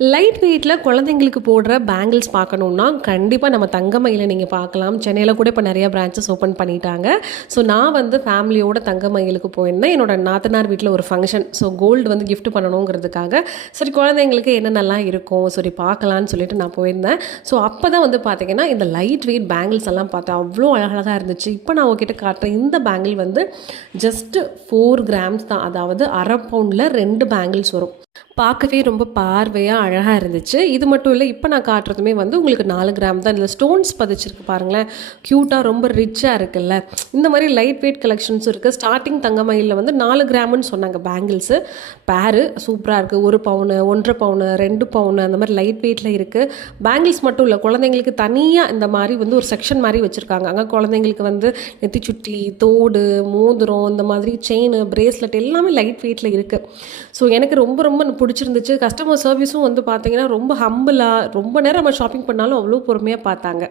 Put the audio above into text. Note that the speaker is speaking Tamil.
லைட் வெயிட்டில் குழந்தைங்களுக்கு போடுற பேங்கிள்ஸ் பார்க்கணுன்னா கண்டிப்பாக நம்ம தங்கமயில நீங்கள் பார்க்கலாம். சென்னையில் கூட இப்போ நிறைய பிரான்ச்சஸ் ஓப்பன் பண்ணிட்டாங்க. ஸோ நான் வந்து ஃபேமிலியோட தங்கமயிலுக்கு போயிருந்தேன். என்னோட நாத்தனார் வீட்டில் ஒரு ஃபங்க்ஷன். ஸோ கோல்டு வந்து கிஃப்ட் பண்ணணுங்கிறதுக்காக சரி குழந்தைங்களுக்கு என்னென்னலாம் இருக்கும் சரி பார்க்கலான்னு சொல்லிட்டு நான் போயிருந்தேன். ஸோ அப்போ தான் வந்து பார்த்தீங்கன்னா இந்த லைட் வெயிட் பேங்கிள்ஸ் எல்லாம் பார்த்தேன். அவ்வளோ அழகழகாக இருந்துச்சு. இப்போ நான் உங்ககிட்ட காட்டுறேன் இந்த பேங்கிள் வந்து ஜஸ்ட் 4 கிராம்ஸ் தான். அதாவது அரை பவுண்டில் 2 பேங்கிள்ஸ் வரும். பார்க்கவே ரொம்ப பார்வையாக அழகாக இருந்துச்சு. இது மட்டும் இல்லை, இப்போ நான் காட்டுறதுமே வந்து உங்களுக்கு 4 கிராம் தான். இதில் ஸ்டோன்ஸ் பதிச்சிருக்கு பாருங்களேன், க்யூட்டாக ரொம்ப ரிச்சாக இருக்குல்ல. இந்த மாதிரி லைட் வெயிட் கலெக்ஷன்ஸும் இருக்குது. ஸ்டார்டிங் தங்கமயிலில் வந்து 4 கிராம்னு சொன்னாங்க பேங்கிள்ஸு. பேரு சூப்பராக இருக்குது. 1 பவுனு, 1.5 பவுனு, 2 பவுனு அந்த மாதிரி லைட் வெயிட்டில் இருக்குது. பேங்கிள்ஸ் மட்டும் இல்லை, குழந்தைங்களுக்கு தனியாக இந்த மாதிரி வந்து ஒரு செக்ஷன் மாதிரி வச்சுருக்காங்க. அங்கே குழந்தைங்களுக்கு வந்து நெத்திச்சுட்டி, தோடு, மோதிரம், இந்த மாதிரி செயின், பிரேஸ்லெட் எல்லாமே லைட் வெயிட்டில் இருக்குது. ஸோ எனக்கு ரொம்ப ரொம்ப பிடிச்சிருந்துச்சு. கஸ்டமர் சர்வீஸும் வந்து பார்த்தீங்கன்னா ரொம்ப ஹம்பிளாக, ரொம்ப நேரம் நம்ம ஷாப்பிங் பண்ணாலும் அவ்வளோ பொறுமையாக பார்த்தாங்க.